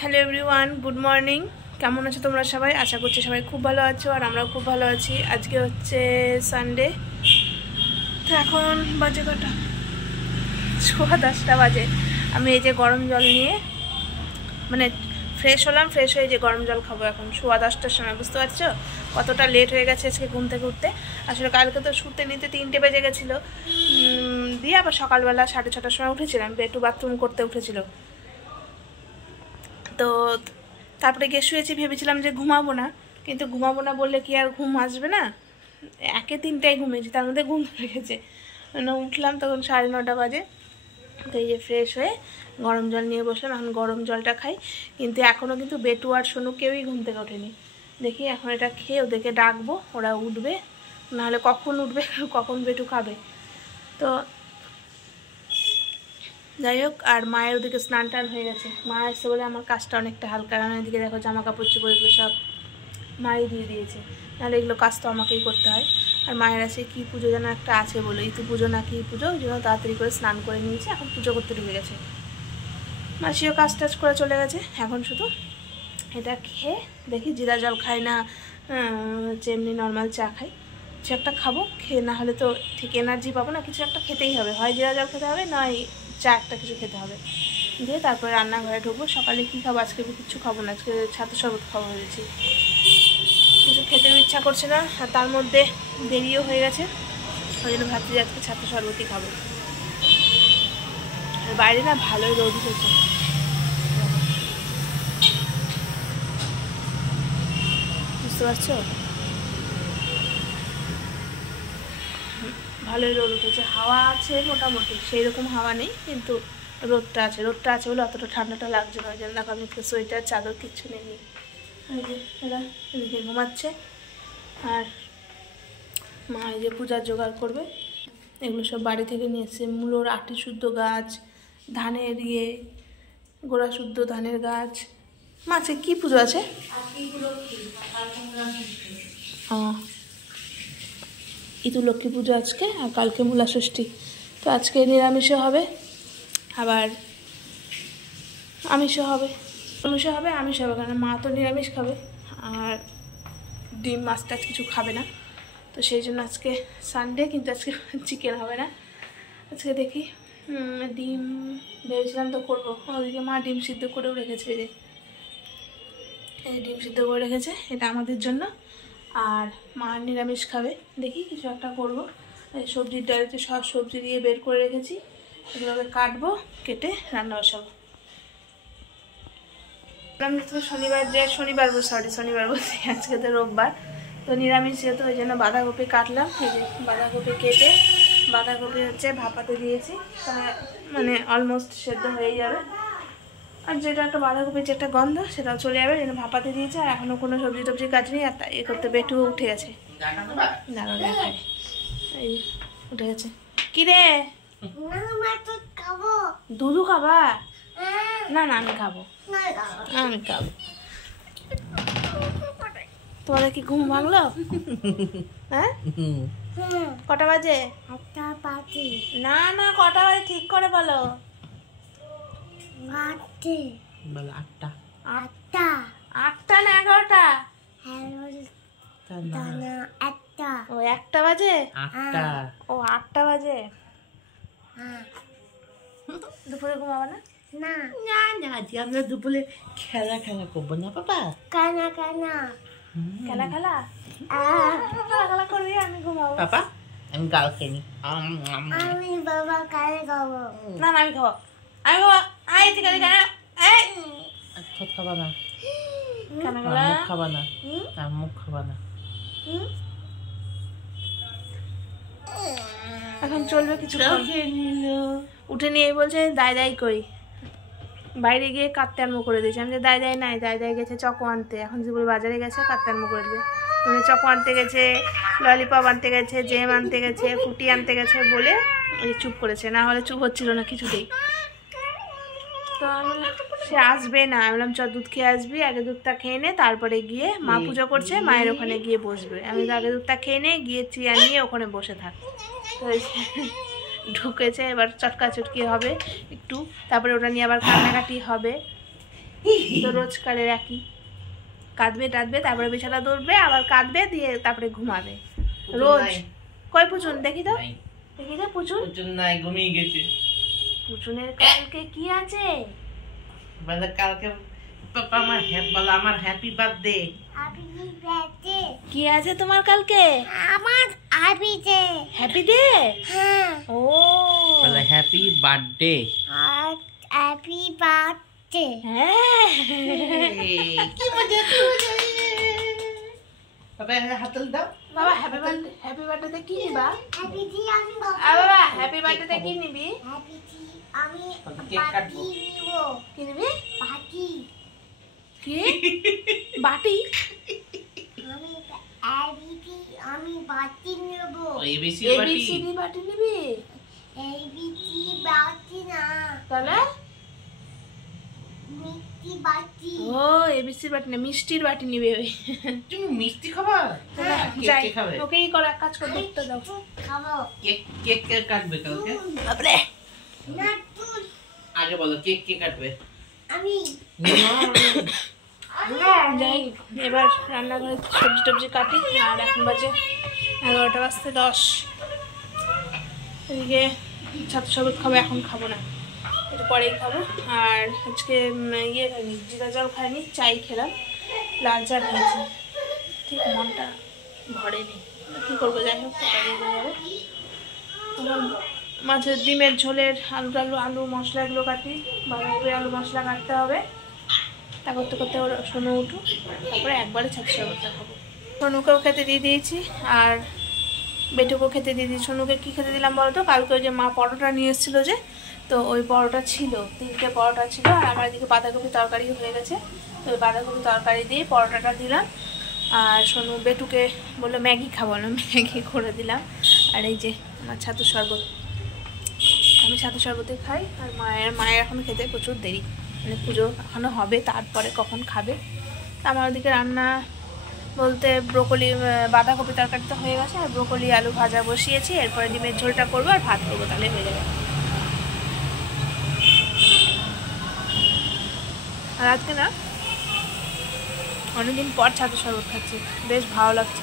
Hello everyone, good morning. কেমন আছো তোমরা সবাই? আশা করছি সবাই খুব ভালো আছো, আর আমরাও খুব ভালো আছি। আজকে হচ্ছে সানডে। তো এখন বাজে কটা? 10:15 বাজে। আমি এই যে গরম জল নিয়ে মানে ফ্রেশ হলাম, ফ্রেশ হয়ে যে গরম জল খাবো এখন 10:15টার সময়। বুঝতে পারছো কতটা লেট হয়ে গেছে আজকে ঘুম থেকে উঠতে। আসলে কালকে তো শুতে নিতে 3টে বেজে গেছিলো, দিয়ে আবার সকালবেলা 6:30টার সময় উঠেছিলাম, একটু বাথরুম করতে উঠেছিল। তো তারপরে গিয়ে শুয়েছি, ভেবেছিলাম যে ঘুমাবো না, কিন্তু ঘুমাবো না বললে কি আর ঘুম আসবে না? 3টায় ঘুমিয়েছি, তার মধ্যে ঘুম ধরে গেছে। মানে উঠলাম তখন 9:30 বাজে। তো এই যে ফ্রেশ হয়ে গরম জল নিয়ে বসলাম, এখন গরম জলটা খাই। কিন্তু এখনও কিন্তু বেটু আর সোনু কেউই ঘুম থেকে ওঠেনি। দেখি এখন এটা খেয়ে ওদেরকে ডাকবো, ওরা উঠবে, নাহলে কখন উঠবে কখন বেটু খাবে। তো যাই হোক, আর মায়ের ওদিকে স্নান টান হয়ে গেছে। মা এসে বলে আমার কাজটা অনেকটা হালকা, কারণ এদিকে দেখো জামা কাপড় চোপড় এগুলো সব মাই দিয়ে দিয়েছে, নাহলে এগুলো কাজ তো আমাকেই করতে হয়। আর মায়ের আছে কি পুজো যেন একটা আছে বলে, ইতু পুজো না কি পুজো, ওই জন্য তাড়াতাড়ি করে স্নান করে নিয়েছে, এখন পুজো করতে ঢুকে গেছে। মাসিও কাজ টাজ করে চলে গেছে, এখন শুধু এটা খেয়ে দেখি জিরা জল খাই না হচ্ছে এমনি নর্মাল চা খাই, কিছু একটা খাবো। খেয়ে না হলে তো ঠিক এনার্জি পাবো না, কিছু একটা খেতেই হবে, হয় জিরা জল খেতে হবে, নয় চা একটা কিছু খেতে হবে। দিয়ে তারপরে রান্নাঘরে ঢুকবো। সকালে কী খাবো? আজকে কিছু খাবো না, আজকে ছাতু শরবত খাবো ভেবেছি। কিছু খেতেও ইচ্ছা করছে না, আর তার মধ্যে দেরিও হয়ে গেছে, ওই জন্য ভাবছি যে আজকে ছাতু শরবতই খাবো। আর বাইরে না ভালোই রোদ উঠেছে, বুঝতে পারছো? ভালোই রোদ উঠেছে, হাওয়া আছে মোটামুটি, সেই রকম হাওয়া নেই, কিন্তু রোদটা আছে। রোদটা আছে বলে অতটা ঠান্ডাটা লাগছে না। ওই জন্য দেখো আমি সোয়েটার চাদর কিচ্ছু নেই। এই যে এরা এদিকে ঘুমাচ্ছে, আর মা এই যে পূজার জোগাড় করবে। এগুলো সব বাড়ি থেকে নিয়ে এসছে, মূলোর আটি শুদ্ধ গাছ, ধানের গোড়া শুদ্ধ ধানের গাছ। মাছে কি পুজো আছে? ইতু লক্ষ্মী পুজো আজকে, আর কালকে মূলা ষষ্ঠী। তো আজকে নিরামিষও হবে, আবার আমিষও হবে। আমিষ হবে, কারণ মা তো নিরামিষ খাবে, আর ডিম মাছ টাছ কিছু খাবে না। তো সেই জন্য আজকে সানডে, কিন্তু আজকে চিকেন হবে না। আজকে দেখি ডিম ভেবেছিলাম তো করবো, ওদিকে মা ডিম সিদ্ধ করেও রেখেছে। এই ডিম সিদ্ধ করে রেখেছে, এটা আমাদের জন্য। আর মা নিরামিষ খাবে, দেখি কিছু একটা করবো। সবজির ডালিতে সব সবজি দিয়ে বের করে রেখেছি, এগুলোকে কাটবো, কেটে রান্না বসাবো। আমি তো শনিবার বলছি, আজকে তো রোববার। তো নিরামিষ যেহেতু, ওই জন্য বাঁধাকপি কাটলাম। এই যে বাঁধাকপি কেটে, বাঁধাকপি হচ্ছে ভাপাতে দিয়েছি, মানে অলমোস্ট সেদ্ধ হয়ে যাবে। আর যেটা একটা বাঁধাকপির যে একটা গন্ধ, সেটাও চলে যাবে, যেন ভাপাতে দিয়েছে। আর এখনও কোনো সবজি টবজি কাটিনি, আর এ করতে বেটুও উঠে গেছে। দাঁড়াও দেখাই, এই উঠে গেছে। কি রে, দুধু খাবা? না না, আমি খাবো। তোমাদের কি ঘুম ভাঙলো? হ্যাঁ, কটা বাজে? না না, কটা বাজে ঠিক করে বলো। 8টা। 8টা না 11টা? ও 1টা বাজে। ও 8টা বাজে। দুপুরে ঘুমাবো না? না না না, আজকে আমরা দুপুরে খেলা করবো না বাবা। খেলা করবি, আমি ঘুমাবো। বাবা আমি গাল খেয়ে আমি বাবা কালে খাবো। না না, আমি খাবো। আই ঠিক আছে, খাবা না, খাবা না, মুখ খাবা না। এখন চলবে কিছু। খেয়ে নিল, উঠে নিয়ে বলছে দাই কই, বাইরে গিয়ে কাটতে আরম্ভ করে দিয়েছে। আমি যে দাই নাই, দাই গেছে চকো আনতে, এখন জীবনে বাজারে গেছে, কাটতে আরম্ভ করে দেবে। চকো আনতে গেছে, ললিপপ আনতে গেছে, জেম আনতে গেছে, ফুটি আনতে গেছে বলে ওই চুপ করেছে, না হলে চুপ হচ্ছিল না কিছুতেই। তো সে আসবে না, আমি বললাম চ দুধ খেয়ে আসবি, আগে দুধটা খেয়ে নে, তারপরে গিয়ে মা পুজো করছে, মায়ের ওখানে গিয়ে বসবে। আমি তো আগে দুধটা খেয়ে নে, গিয়ে চিয়া নিয়ে ওখানে বসে থাক। তো ঢুকেছে, এবার চটকা চটকি হবে একটু, তারপরে ওটা নিয়ে আবার কান্নাকাটি হবে। তো রোজকারের একই, কাঁদবে টাঁদবে, তারপরে বিছানা তুলবে, আবার কাঁদবে, দিয়ে তারপরে ঘুমাবে রোজ। কই পুচুন দেখি তো, দেখি তো পুচুন। পুচুন নাই, ঘুমিয়ে গেছে। পুচুনের কালকে কি আছে? বলে কালকে পাপা আমার আমার হ্যাপি বার্থডে। কি আছে তোমার কালকে? আমার হ্যাপি ডে। Happy day? হ্যাঁ। ও বলে হ্যাপি বার্থডে। আর হ্যাপি বার্থডে। হ্যাঁ। কি মজা, কি মজা। বাবা হাতল দাও। বাবা হ্যাপি বার্থডে, হ্যাপি বার্থডে কি নিবা? হ্যাপি ডে আমি বাবা হ্যাপি বার্থডে কি নিবি? হ্যাপি ডে আমি কেক কাটবো। বাটি নিব। কি নিবি? বাটি। কি বাটি? আমি হ্যাপি ডে আমি বাটি নেব। এবিসি বাটি। এবিসিডি বাটি নিবি? হ্যাপি ডে বাটি না, তাহলে মিষ্টি বাটি। ও এবিসি বাটি না, মিষ্টির বাটি নিবি। তুমি মিষ্টি খাবা? যাই কেক খাবে? ওকেই করে এক কাজ করে দেখতে দাও। খাবো। কেক কেক কে কাটবে কালকে? বাপরে না তুই, আগে বলো কেক কে কাটবে? আমি। যাই এবার রান্নাঘরে সবজি টবজি কাটি। আর এখন বাজে 11টা বাজতে 10। এদিকে ছাত্র শরবত খাবো, এখন খাবো না, একটু পরেই খাবো। আর আজকে ইয়ে খাইনি, জিরা জল খাইনি, চাই খেলাম, লাল চা খেয়েছি। ঠিক মনটা ভরেনি, কী করবো, যাই হোক যাবে। আমার মাছের ডিমের ঝোলের আলু মশলা এগুলো কাটি, বাঁধাকপি আলু মশলা কাটতে হবে। তা করতে করতে ওরা সোনু উঠুক, তারপরে একবারে ছাত্র শরবতটা খাবো। সোনুকেও খেতে দিয়ে দিয়েছি, আর বেটুকেও খেতে দিয়ে দিয়েছি। সোনুকে কী খেতে দিলাম বলো তো? কালকে ওই যে মা পরোটা নিয়ে এসেছিলো যে, তো ওই পরোটা ছিল, 3টে পরোটা ছিল। আর আমার এদিকে বাঁধাকপি তরকারি হয়ে গেছে, তো ওই বাঁধাকপি তরকারি দিয়ে পরোটাটা দিলাম। আর সোনু বেটুকে বললো ম্যাগি খাবো না, ম্যাগি করে দিলাম। আর এই যে আমার ছাতু শরবত, আমি ছাতু শরবতে খাই। আর মায়ের এখন খেতে প্রচুর দেরি, মানে পুজো এখনও হবে, তারপরে কখন খাবে। আমার ওদিকে রান্না বলতে ব্রোকলি বাঁধাকপি তরকারিটা হয়ে গেছে, আর ব্রোকলি আলু ভাজা বসিয়েছি। এরপরে ডিমের ঝোলটা করবো আর ভাত করবো, তাহলে হয়ে যাবে। আর আজকে না অনেকদিন পর ছাতু শরবত খাচ্ছি, বেশ ভালো লাগছে।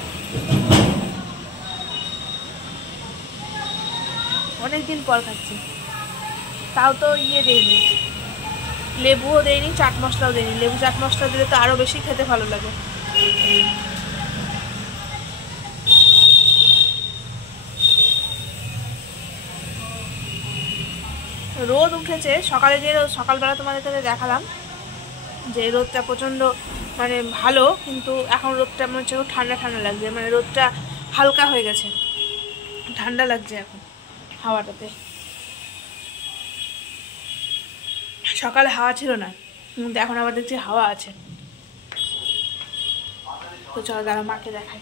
অনেকদিন পর খাচ্ছি, তাও তো ইয়ে দেয়নি, লেবুও দেয়নি, চাট মশলাও দেয়নি। লেবু চাট মশলা দিলে তো আরও বেশি খেতে ভালো লাগে। রোদ উঠেছে সকালে, যে সকালবেলা তোমাদের কাছে দেখালাম যে রোদটা প্রচণ্ড মানে ভালো, কিন্তু এখন রোদটা মনে হচ্ছে ঠান্ডা ঠান্ডা লাগছে, মানে রোদটা হালকা হয়ে গেছে, ঠান্ডা লাগছে এখন হাওয়াটাতে। সকালে হাওয়া ছিল না, কিন্তু এখন আবার দেখছি হাওয়া আছে। তো চলো দাঁড়া মাকে দেখাই।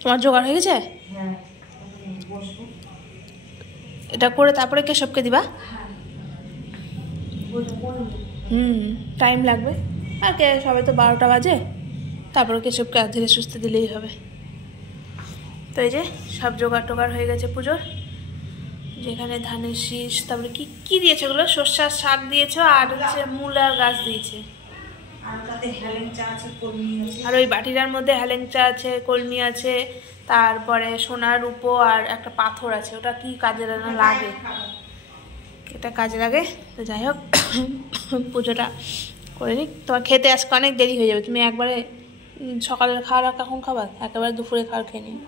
তোমার জোগাড় হয়ে গেছে? এটা করে তারপরে কেশবকে দিবা? টাইম লাগবে। আর কে সবাই তো 12টা বাজে, তারপরে কেশবকে ধীরে সুস্থে দিলেই হবে। তো এই যে সব জোগাড় টোগাড় হয়ে গেছে পুজোর। যেখানে ধানের শীষ, তারপরে কি কি দিয়েছে ওগুলো, সর্ষার শাক দিয়েছে, আর হচ্ছে মূলার গাছ দিয়েছে। আর ওই বাটিটার মধ্যে হেলেঞ্চা আছে, কলমি আছে, তারপরে সোনার রূপো, আর একটা পাথর আছে, ওটা কি কাজে লাগে, এটা কাজে লাগে। তো যাই হোক পুজোটা করে নিই। তোমার খেতে আজকে অনেক দেরি হয়ে যাবে, তুমি একবারে সকালের খাওয়ার কখন খাবার, একেবারে দুপুরে খাওয়ার খেয়ে নিই।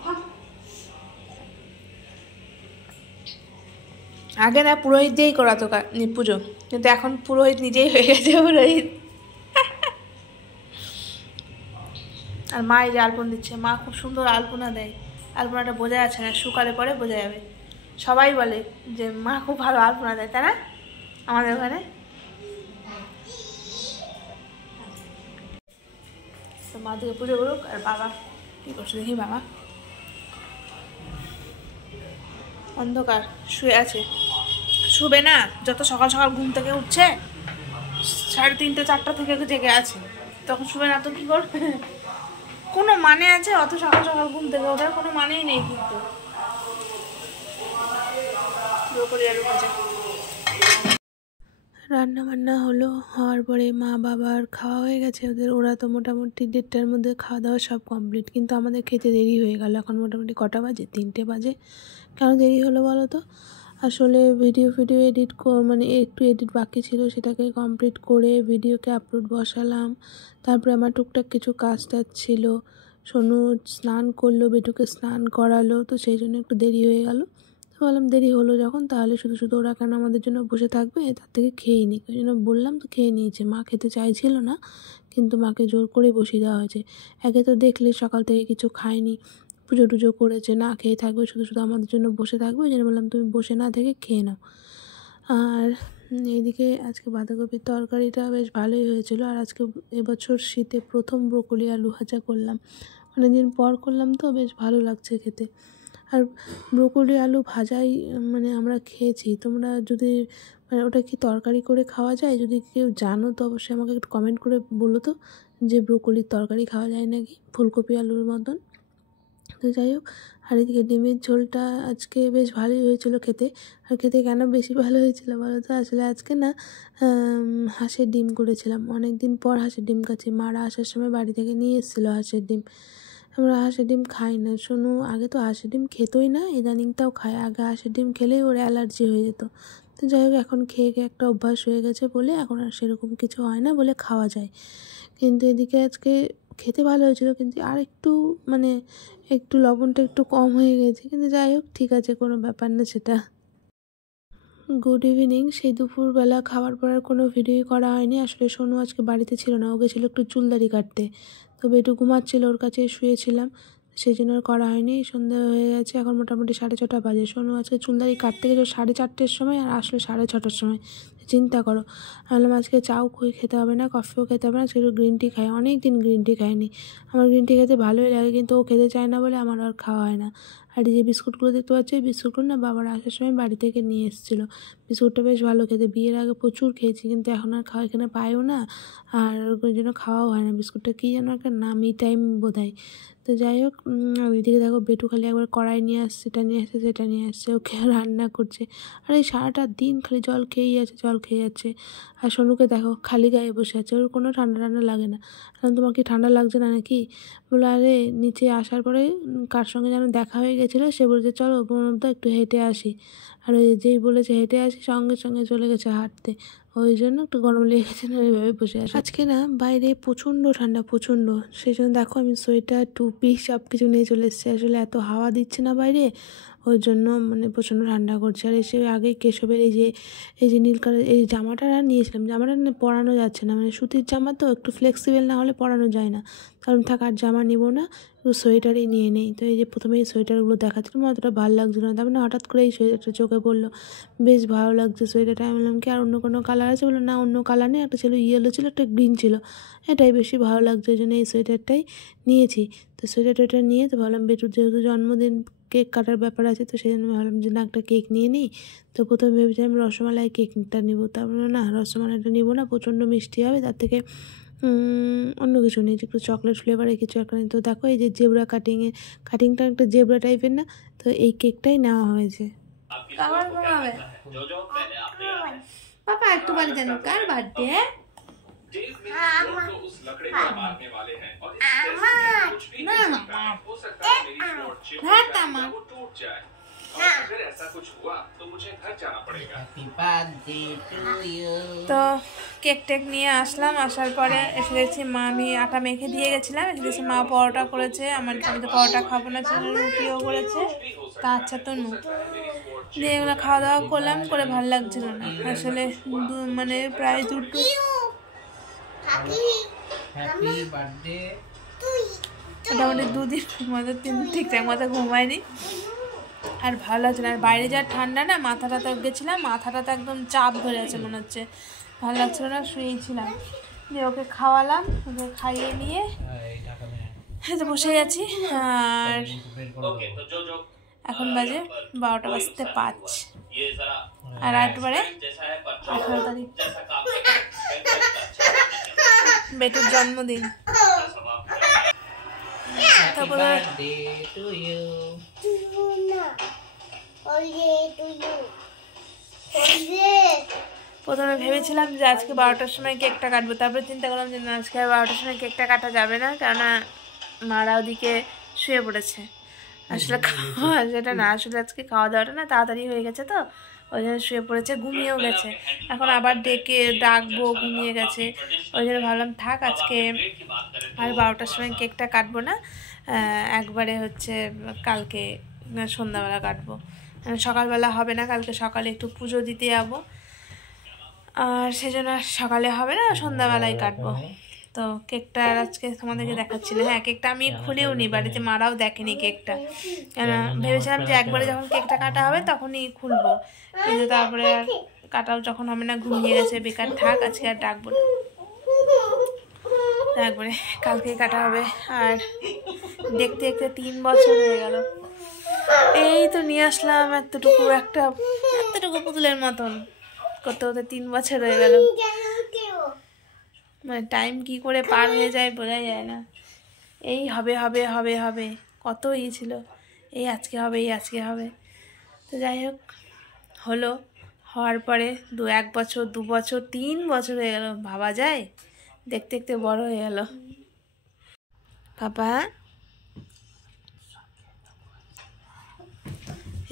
আগে না পুরোহিত দিয়েই করাতো পুজো, কিন্তু এখন পুরোহিত নিজেই হয়ে গেছে পুরোহিত। আর মা এই যে আলপনা দিচ্ছে, মা খুব সুন্দর আলপনা দেয়, আলপনাটা বোঝা যাচ্ছে না, শুকালে পরে বোঝা যাবে। সবাই বলে যে মা খুব ভালো আলপনা দেয়, তাই না আমাদের ওখানে? তো মা দিকে পুজো করুক। আর বাবা কী করছে দেখি, বাবা অন্ধকার শুয়ে আছে, শুবে না, যত সকাল সকাল ঘুম থেকে উঠছে, 3:30 4টা থেকে জেগে আছে, তখন শুবে না তো কী করবে? কোনো মানে আছে অত সকাল সকাল ঘুম থেকে ওঠার? কোনো মানেই নেই। কিন্তু ব্রোকলি আলু ভাজা রান্না বান্না হলো, হওয়ার পরে মা বাবার খাওয়া হয়ে গেছে ওদের, ওরা তো মোটামুটি 1:30টার মধ্যে খাওয়া দাওয়া সব কমপ্লিট, কিন্তু আমাদের খেতে দেরি হয়ে গেল। এখন মোটামুটি কটা বাজে, 3টে বাজে। কেন দেরি হলো বলো তো? আসলে ভিডিও এডিট মানে একটু এডিট বাকি ছিল, সেটাকে কমপ্লিট করে ভিডিওকে আপলোড বসালাম। তারপরে আমার টুকটাক কিছু কাজ টাজ ছিল, সোনু স্নান করলো, বেটুকে স্নান করালো, তো সেই জন্য একটু দেরি হয়ে গেল। তো বললাম দেরি হলো যখন, তাহলে শুধু শুধু ওরা কেন আমাদের জন্য বসে থাকবে, তার থেকে খেয়ে নিই। ওই জন্য বললাম, তো খেয়ে নিয়েছে। মা খেতে চাইছিল না, কিন্তু মাকে জোর করে বসিয়ে দেওয়া হয়েছে। একে তো দেখলে সকাল থেকে কিছু খায়নি, পুজো টুজো করেছে, না খেয়ে থাকবে, শুধু শুধু আমাদের জন্য বসে থাকবে। ওই জন্য বললাম তুমি বসে না থেকে খেয়ে নাও। আর এইদিকে আজকে বাঁধাকপির তরকারিটা বেশ ভালোই হয়েছিল। আর আজকে এবছর শীতে প্রথম ব্রোকলি আলু ভাজা করলাম, অনেকদিন পর করলাম, তো বেশ ভালো লাগছে খেতে। আর ব্রোকলি আলু ভাজাই মানে আমরা খেয়েছি। তোমরা যদি মানে ওটা কি তরকারি করে খাওয়া যায়, যদি কেউ জানো তো অবশ্যই আমাকে একটু কমেন্ট করে বলো তো, যে ব্রোকলির তরকারি খাওয়া যায় নাকি ফুলকপি আলুর মতন। তো যাই হোক, আর এদিকে ডিমের ঝোলটা আজকে বেশ ভালোই হয়েছিল খেতে। আর খেতে কেন বেশি ভালো হয়েছিল বলো তো? আসলে আজকে না হাঁসের ডিম করেছিলাম, অনেক দিন পর হাঁসের ডিম খাচ্ছি। মারা আসার সময় বাড়ি থেকে নিয়ে এসেছিলো হাঁসের ডিম। আমরা হাঁসের ডিম খাই না, সোনু আগে তো হাঁসের ডিম খেতোই না, ইদানিংটাও খায়। আগে হাঁসের ডিম খেলেই ওর অ্যালার্জি হয়ে যেত। তো যাই হোক, এখন খেয়ে খেয়ে একটা অভ্যাস হয়ে গেছে বলে এখন আর সেরকম কিছু হয় না, বলে খাওয়া যায়। কিন্তু এদিকে আজকে খেতে ভালো হয়েছিল, কিন্তু আর একটু মানে একটু লবণটা একটু কম হয়ে গেছে, কিন্তু যাই হোক ঠিক আছে, কোনো ব্যাপার না সেটা। Good evening. সেই দুপুরবেলা খাওয়ার পর আর কোনো ভিডিওই করা হয়নি। আসলে সোনু আজকে বাড়িতে ছিল না, ও গেছিলো একটু চুলদাড়ি কাটতে। তো বেটু ঘুমাচ্ছিল, ওর কাছে শুয়েছিলাম, সেই জন্য আর করা হয়নি। সন্ধ্যা হয়ে গেছে, এখন মোটামুটি 6:30 বাজে। সোনু আজকে চুলদাড়ি কাটতে গেছিলো 4:30টার সময়, আর আসলে 6:30টার সময়। চিন্তা করো। আমি বললাম আজকে চাও খেতে হবে না, কফিও খেতে হবে না, আজকে একটু গ্রিন টি খাই। অনেক দিন গ্রিন টি খাইনি। আমার গ্রিন টি খেতে ভালোই লাগে, কিন্তু ও খেতে চায় না বলে আমার আর খাওয়া হয় না। আর এই যে বিস্কুটগুলো দেখতে পাচ্ছি, এই বিস্কুটগুলো না বাবার আসার সময় বাড়ি থেকে নিয়ে এসেছিলো। বিস্কুটটা বেশ ভালো খেতে, বিয়ের আগে প্রচুর খেয়েছি, কিন্তু এখন আর খাওয়া এখানে পাইও না, আর ওই জন্য খাওয়াও হয় না। বিস্কুটটা কী যেন একটা নামি টাইম বোধ হয়। তো যাই হোক, ওইদিকে দেখো বেটু খালি একবার কড়াই নিয়ে আসছে, এটা নিয়ে আসছে, সেটা নিয়ে আসছে, ওকে রান্না করছে। আর এই সারাটা দিন খালি জল খেয়েই যাচ্ছে। আর সোনুকে দেখো খালি গায়ে বসে আছে, ওর কোনো ঠান্ডা লাগে না। এখন তোমার কি ঠান্ডা লাগছে না নাকি? বলে আরে নিচে আসার পরে কার সঙ্গে যেন দেখা হয়ে গেছিলো, সে বলেছে চলো প্রণবদা একটু হেঁটে আসি। আর ওই যেই বলেছে হেঁটে আসি, সঙ্গে সঙ্গে চলে গেছে হাঁটতে। ওই জন্য একটু গরম লেগে গেছে না, ওইভাবে বসে আছে। আজকে না বাইরে প্রচণ্ড ঠান্ডা, প্রচণ্ড। সেই জন্য দেখো আমি সোয়েটার টুপি সব কিছু নিয়ে চলে এসেছি। আসলে এত হাওয়া দিচ্ছে না বাইরে, ওই জন্য মানে প্রচণ্ড ঠান্ডা করছে। আর এসে আগেই কেশবের এই যে নীল কালার এই জামাটা নিয়েছিলাম। জামাটা পরানো যাচ্ছে না, মানে সুতির জামা তো একটু ফ্লেক্সিবল না হলে পরানো যায় না। কারণ থাক আর জামা নিব না, সোয়েটারই নিয়ে নেই। তো এই যে প্রথমে এই সোয়েটারগুলো দেখাচ্ছিলাম, অতটা ভালো লাগছিল না। তারপরে হঠাৎ করে এই সোয়েটারটা চোখে পড়লো, বেশ ভালো লাগছে সোয়েটারটা। আমি বললাম কি আর অন্য কোনো কালার আছে? বললো না, অন্য কালার নেই, একটা ছিল ইয়েলো ছিল, একটা গ্রিন ছিল, এটাই বেশি ভালো লাগছে, ওই জন্য এই সোয়েটারটাই নিয়েছি। তো সোয়েটারটা নিয়ে তো ভাবলাম বেটুর যেহেতু জন্মদিন, কেক কাটার ব্যাপার আছে, তো সেই জন্য ভাবলাম যে না একটা কেক নিয়ে নিই। তো প্রথমে ভেবেছিলাম রসমালাই কেকটা নিব, তারপরে না রসমালাইটা নিব না, প্রচণ্ড মিষ্টি হবে, তার থেকে অন্য কিছু নেই, একটু চকলেট ফ্লেভারে কিছু একটা নেই। তো দেখো এই যে জেব্রা কাটিংটা একটা জেব্রা টাইপের না, তো এই কেকটাই নেওয়া হয়েছে। আবার ঘুমাবে পাপা একটু বাড়ি জানো কার বার্থডে? তো কেক টেক নিয়ে আসলাম, আসার পরে এসে দেখছি মা, আমি আটা মেখে দিয়ে গেছিলাম, এসে দেখছি মা পরোটা করেছে। আমি তো পরোটা খাবো না, রুটিও করেছে। তা আচ্ছা তো দিয়ে এগুলো খাওয়া দাওয়া করলাম, করে ভালো লাগছিল না আসলে, মানে প্রায় দুটো মোটামুটি 2 দিন মতো 3 দিন ঠিকঠাক মতো ঘুমায়নি, আর ভালো লাগছে না। আর বাইরে যা ঠান্ডা না, মাথাটা তো গেছিলাম, মাথাটা তো একদম চাপ ধরে আছে মনে হচ্ছে, ভালো লাগছিল না, শুয়েছিলাম। দিয়ে ওকে খাওয়ালাম, ওকে খাইয়ে নিয়ে তো বসে গেছি। আর এখন বাজে 12:05, আর একটু পরে 18 তারিখ বেটুর জন্মদিন। তারপরে প্রথমে ভেবেছিলাম যে আজকে 12টার সময় কেকটা কাটবো, তারপরে চিন্তা করলাম যে না, আজকে আর 12টার সময় কেকটা কাটা যাবে না, কেননা মারা ওদিকে শুয়ে পড়েছে। আসলে সেটা না, আসলে আজকে খাওয়া দাওয়াটা না তাড়াতাড়ি হয়ে গেছে, তো ওই জন্য শুয়ে পড়েছে, ঘুমিয়েও গেছে। এখন আবার ডাকবো, ঘুমিয়ে গেছে। ওই জন্য ভাবলাম থাক, আজকে আর 12টার সময় কেকটা কাটবো না, একবারে হচ্ছে কালকে সন্ধ্যাবেলা কাটবো। সকালবেলা হবে না, কালকে সকালে একটু পুজো দিতে যাবো, আর সেজন্য সকালে হবে না, সন্ধ্যাবেলায় কাটবো। তো কেকটা আজকে তোমাদেরকে দেখাচ্ছি না। হ্যাঁ, কেকটা আমি খুলেও নি, বাড়িতে মারাও দেখেনি কেকটা, কেন ভেবেছিলাম যে একবারে যখন কেকটা কাটা হবে তখনই খুলবো, কিন্তু তারপরে আর কাটাও যখন হবে না, ঘুমিয়ে গেছে, বেকার থাক, আজকে আর ডাকবো না, একবারে কালকেই কাটা হবে। আর দেখতে দেখতে 3 বছর হয়ে গেল। এই তো নিয়ে আসলাম এতটুকু পুতুলের মতন, করতে করতে 3 বছর হয়ে গেল। মানে টাইম কি করে পার হয়ে যায় বোঝাই যায় না। এই হবে হবে হবে হবে কত ছিল, এই আজকে হবে। তো যাই হোক, হলো। হওয়ার পরে 1 বছর 2 বছর 3 বছর হয়ে গেল, ভাবা যায়? দেখতে দেখতে বড় হয়ে গেল। পাপা,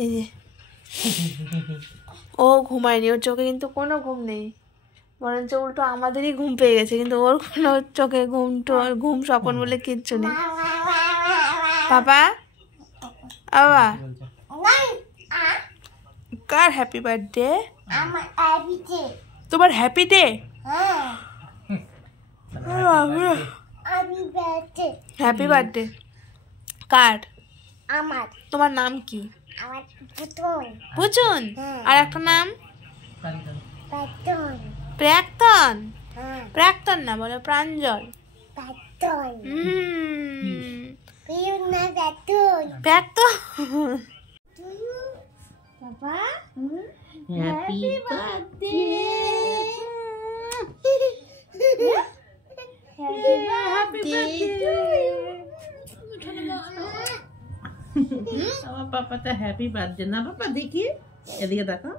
এই যে ও ঘুমায়নি, ওর চোখে কিন্তু কোনো ঘুম নেই, বরঞ্চ উল্টো আমাদেরই ঘুম পেয়ে গেছে, কিন্তু ওর কোনো চোখে ঘুম স্বপ্ন বলে কিচ্ছু নেই। পাপা, বাবা, কার হ্যাপি বার্থডে? তোমার হ্যাপি ডে? হ্যাপি বার্থডে কার? আমার। তোমার নাম কি? আমার পুতুল। পুচুন? আর একটা নাম? প্রাক্তন। প্রাক্তন? প্রাক্তন না, বলো প্রাঞ্জল। প্রাক্তন। প্রাক্তন। বাবা, হ্যাপি বার্থডে। আমার পাপাটা হ্যাপি বার্থডে না বাবা, দেখি এদিকে দেখো।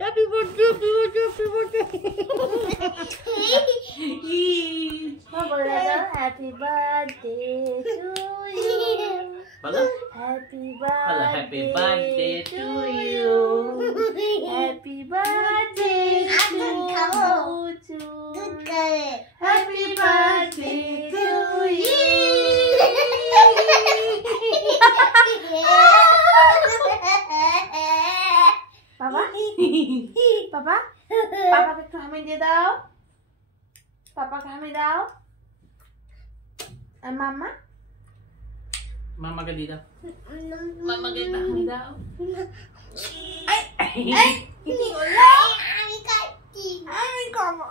Happy birthday, happy birthday, happy birthday to you. বলো happy happy birthday to you. Happy birthday to happy birthday to you. বাবা, বাবা, পাপাকে একটু হামি দিয়ে দাও, পাপাকে হামি দাও। আর মাম্মা, মামাকে দিয়ে দাও, মামাকে হামি দাও। আমি কাটছি। আমি খাবো।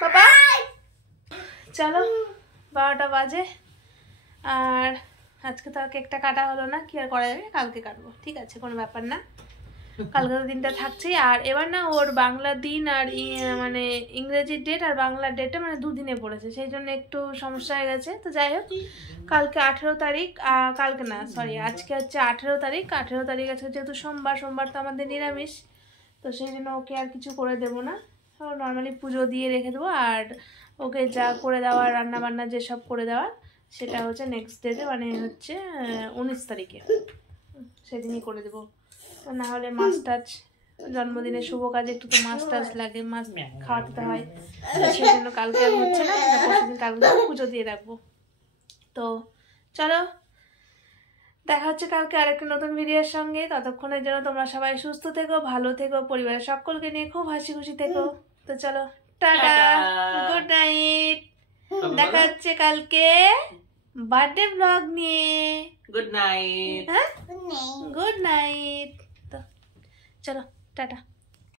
বাবা, চলো 12টা বাজে, আর আজকে তো আর কেকটা কাটা হলো না, কি আর করা যাবে, কালকে কাটবো, ঠিক আছে, কোনো ব্যাপার না। কালকে তো দিনটা থাকছেই, আর এবার না ওর বাংলা দিন আর মানে ইংরেজির ডেট আর বাংলার ডেটটা মানে 2 দিনে পড়েছে, সেই জন্য একটু সমস্যা হয়ে গেছে। তো যাই হোক, কালকে 18 তারিখ, কালকে না সরি, আজকে হচ্ছে 18 তারিখ। 18 তারিখ আজকে যেহেতু সোমবার তো আমাদের নিরামিষ, তো সেই জন্য ওকে আর কিছু করে দেবো না, নর্মালি পুজো দিয়ে রেখে দেবো। আর ওকে যা করে দেওয়ার, রান্নাবান্না যেসব করে দেওয়ার, সেটা হচ্ছে নেক্সট ডেতে, মানে হচ্ছে 19 তারিখে, সেদিনই করে দেবো। না হলে মাছ টাছ, জন্মদিনের শুভ কাজে একটু তো মাছ টাছ লাগে, মাছ খাওয়াতে তো হয়, সেই জন্য কালকে আর হচ্ছে না, পরশুদিন কালকে পুজো দিয়ে রাখবো। তো চলো, দেখা হচ্ছে কালকে আরেকটা নতুন ভিডিওর সঙ্গে। ততক্ষণের জন্য তোমরা সবাই সুস্থ থেকো, ভালো থেকো, পরিবারের সকলকে নিয়ে খুব হাসি খুশি থেকো। তো চলো, টাটা, গুড নাইট। দেখা হচ্ছে কালকে বার্থডে ব্লগ নিয়ে। Good night. হ্যাঁ, গুড নাইট। তো চলো, টাটা।